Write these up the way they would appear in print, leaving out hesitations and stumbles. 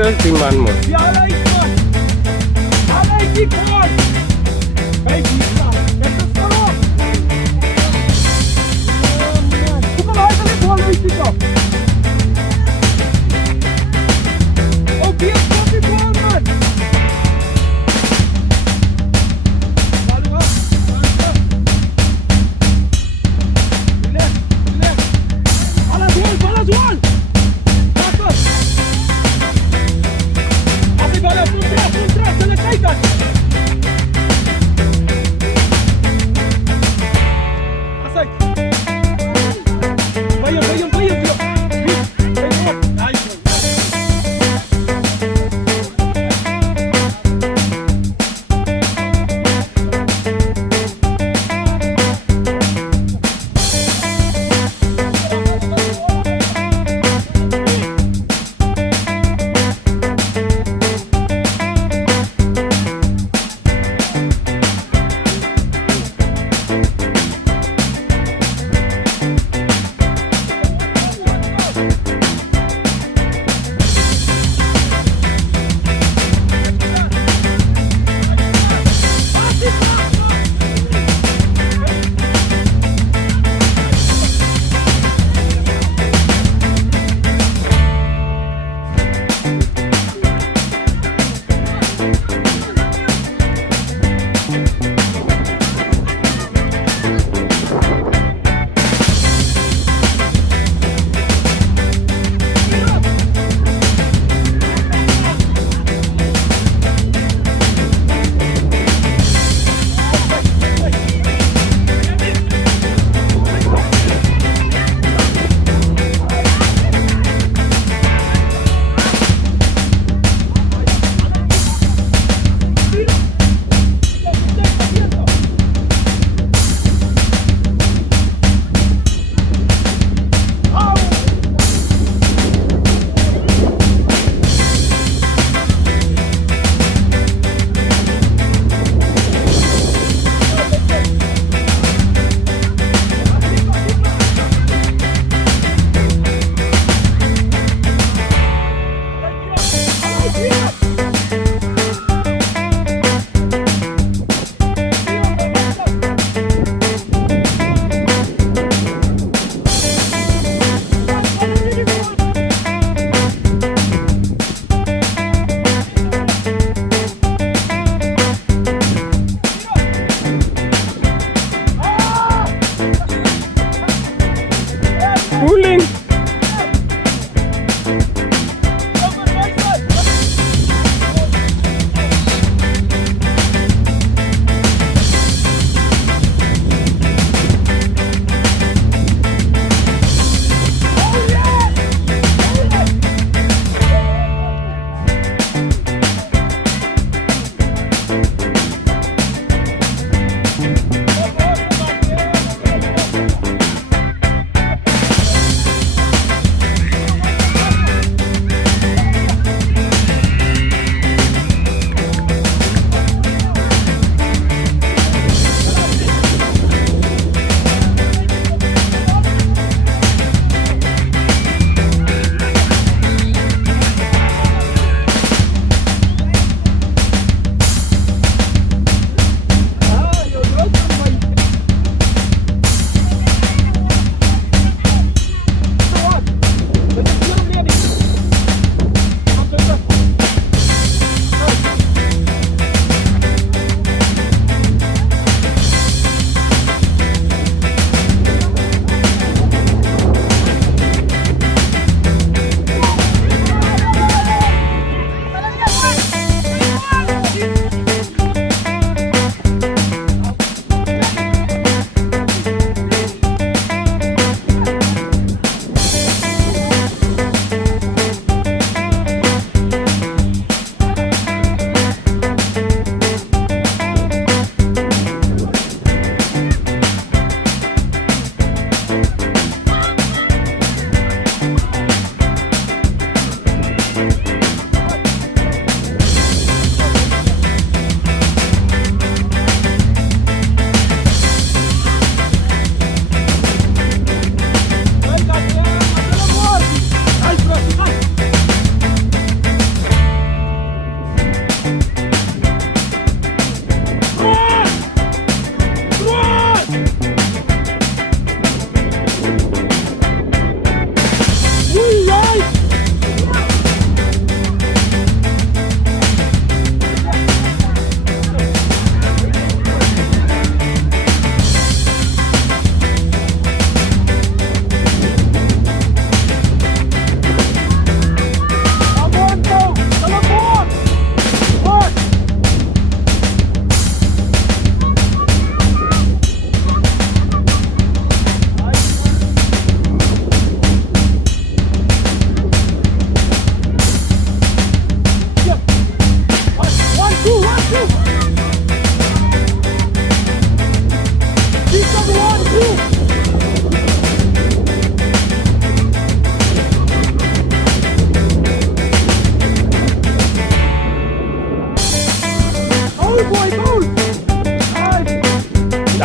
terus di Manmut. Piala ikon! Piala ikon! Baik, bisa. Kita sekarang. Bukan lagi kali bola itu. Oh, dia kopi bola. Lalu ah. Relax, relax. Balas gol, balas gol. Bagus. Api bola putra, selesaikan. Asai. Bayang dia. Nice. Guling.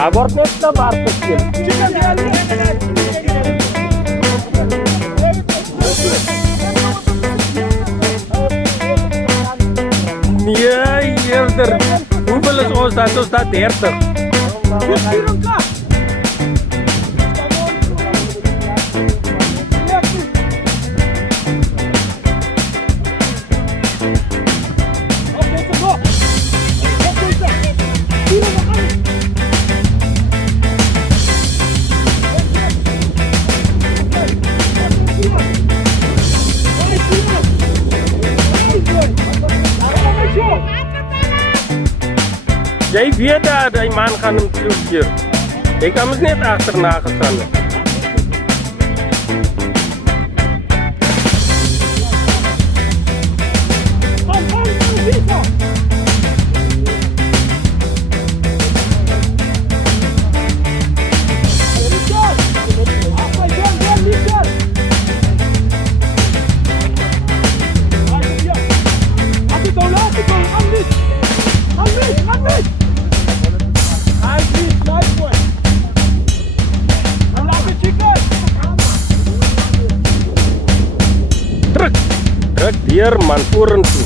Hij wordt net te maar kecil. Nee, eerder. Hoeveel is ons dat? Ons dat 30. Jy weet dat die man gaan hem terugkeer. Jy kan ons net achterna gegaan. Druk deur man vorentoe.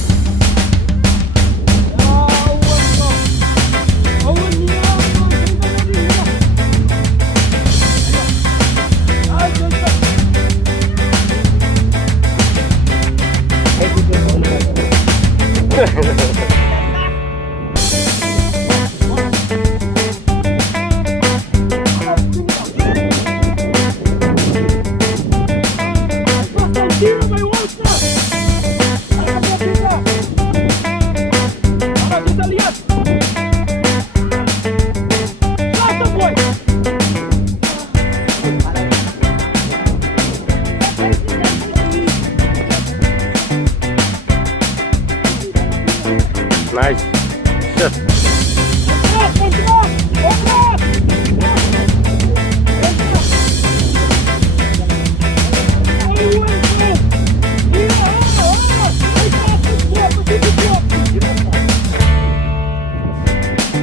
Nice. Shit.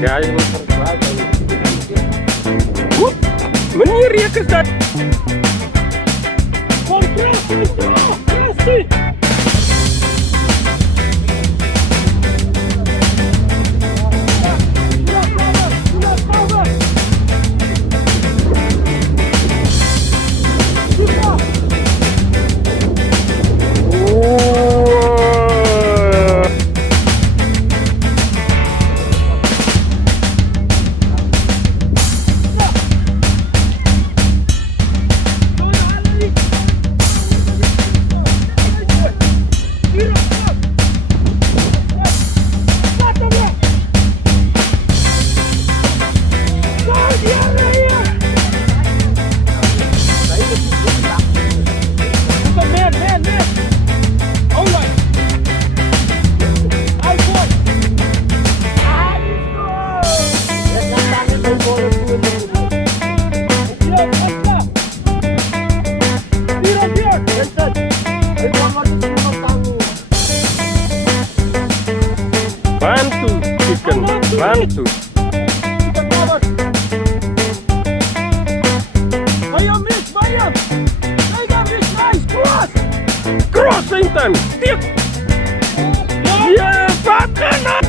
Ja, je moet meneer Riek is dat. Kom, Christie! Bantu, chicken, bantu. Bayam, miss, bayam! Miss, nice, cross! Cross same time, stick! Yeah, bacana!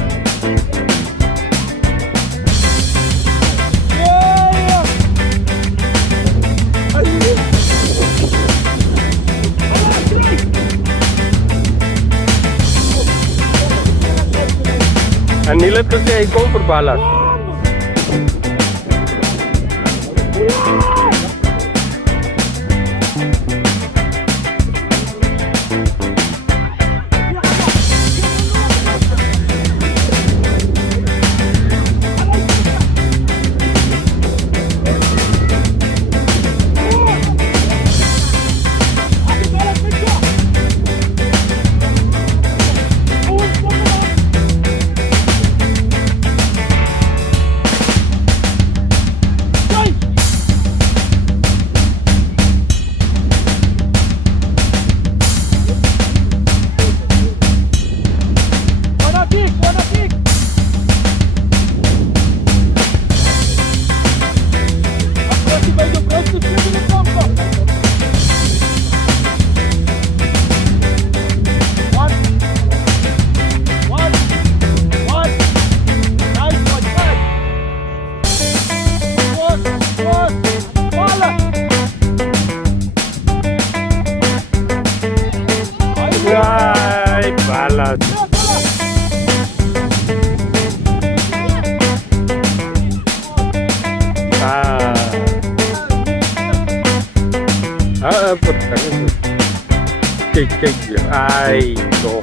En Niel het gesê hy kom vir ballas. malas. Bertang itu. Kek ya. Ay, tuh.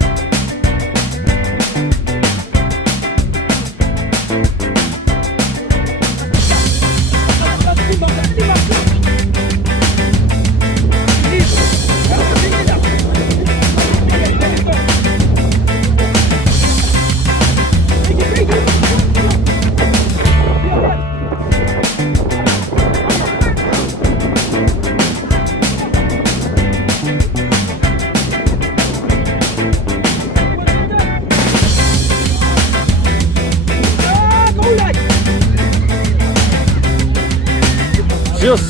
Jus.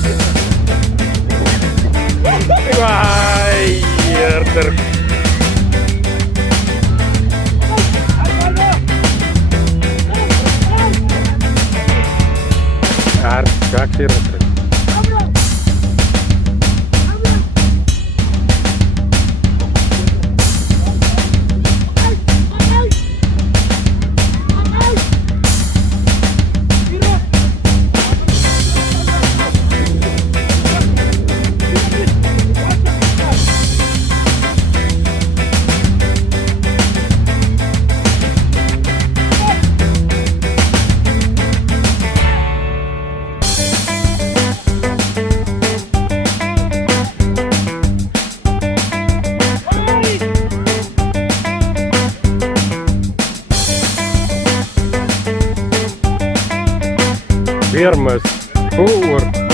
Wah, iya Harga Firmas voor.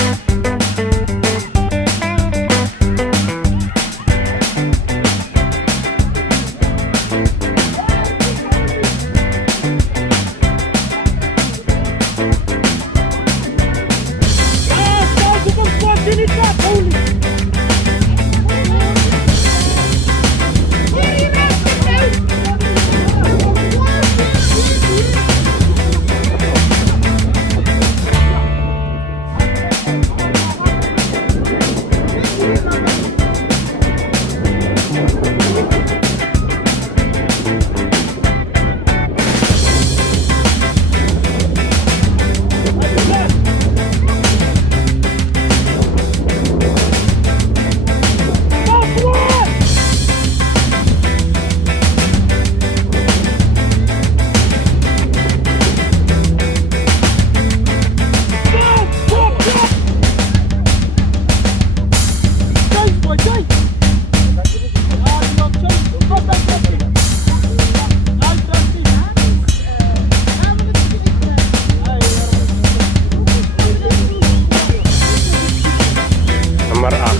Nomor A.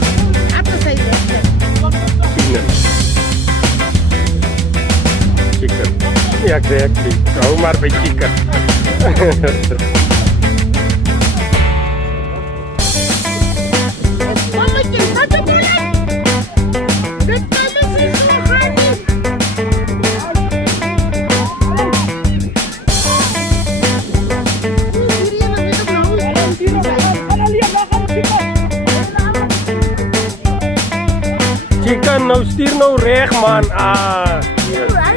Apa saja? Chicken. Yeah, exactly. Omar by chicken. Mama kita tu boleh. Kita mesti sehari. Chicken, nou stuur nou reg man. Ah. Yes.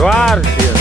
Dwars hier.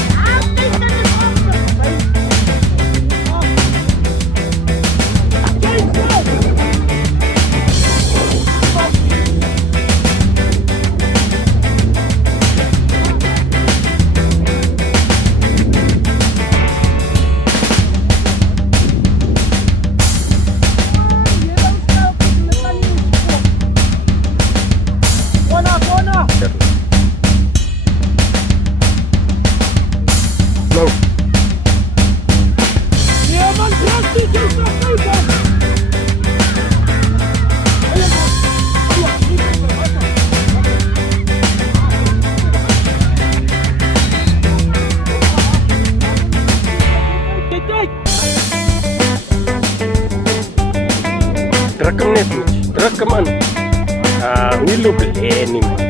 Nie loop nie man.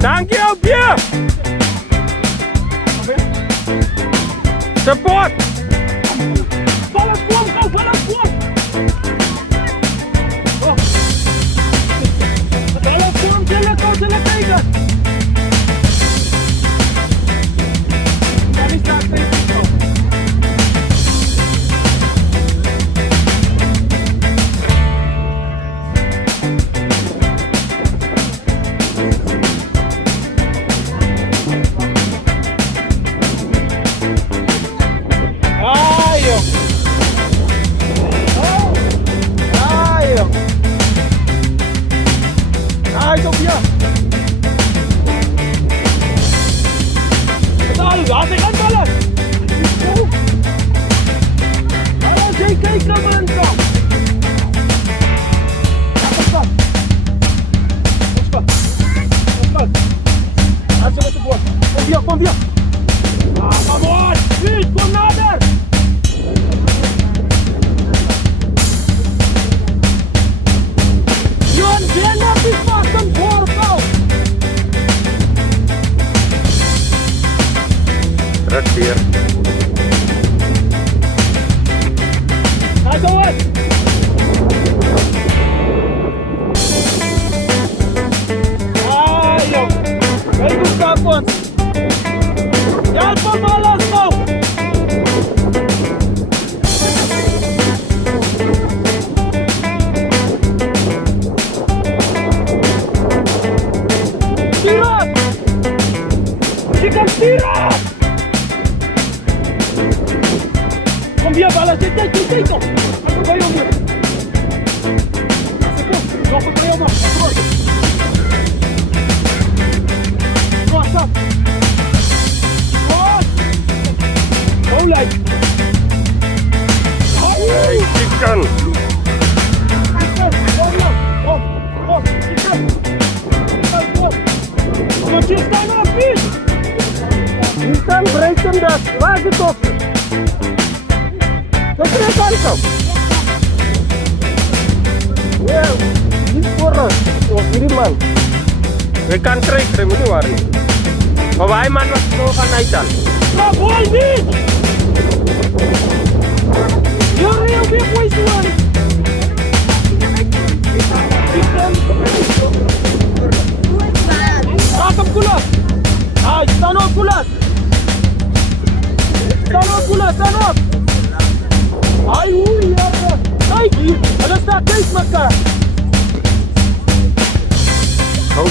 Dankie ou Pierre. Support. Val het voor, gauw, val het voor. Val het voor, zullen kijken. Dan is dat geen zo. Kom weer. Kom on, Piet, kom nader. Jon, ben net die fucking voorbouw. Druk weer. Ga door. Joh. Kijk hoe stap ons. Ja, het wordt wel lastig. Stuur op! Je kan sturen! Kom weer, ballen, zit dit op! Even bij jou weer! Nog een keer, man! Kom, stop! Lijkt. Hey, chicken. Moet je staan op, Piet? Die staan breekt hem dat. Waar is het op? Dat is het aankomt. Ja, niet voor ons. Voor hierdie man. We kan krijgen, moet niet waar nie. Maar wij man was zo van uit dan. Stop, boy, niet! You're real big boys to run. Raak hem koelas. Hai, staan op koelas. Staan op koelas, staan op. Hai, oei, jare. Kijk hier, hulle staat tegen mekaar. Goed.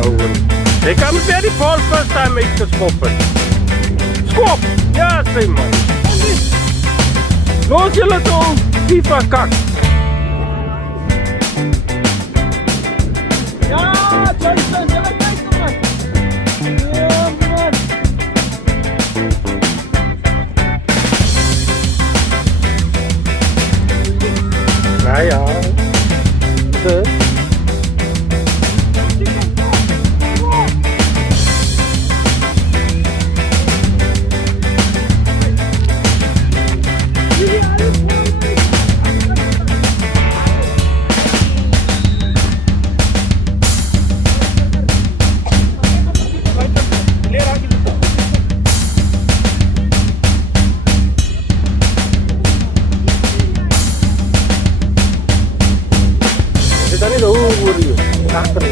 Ouwen. Jy kan met weer die bal first time uitgeskop het. Skop! Ja, sê man. Los julle toe FIFA kak. Ja, Jason, julle kyk nog man. Ja, man. Nou ja. So. Kita ni dah urus, tak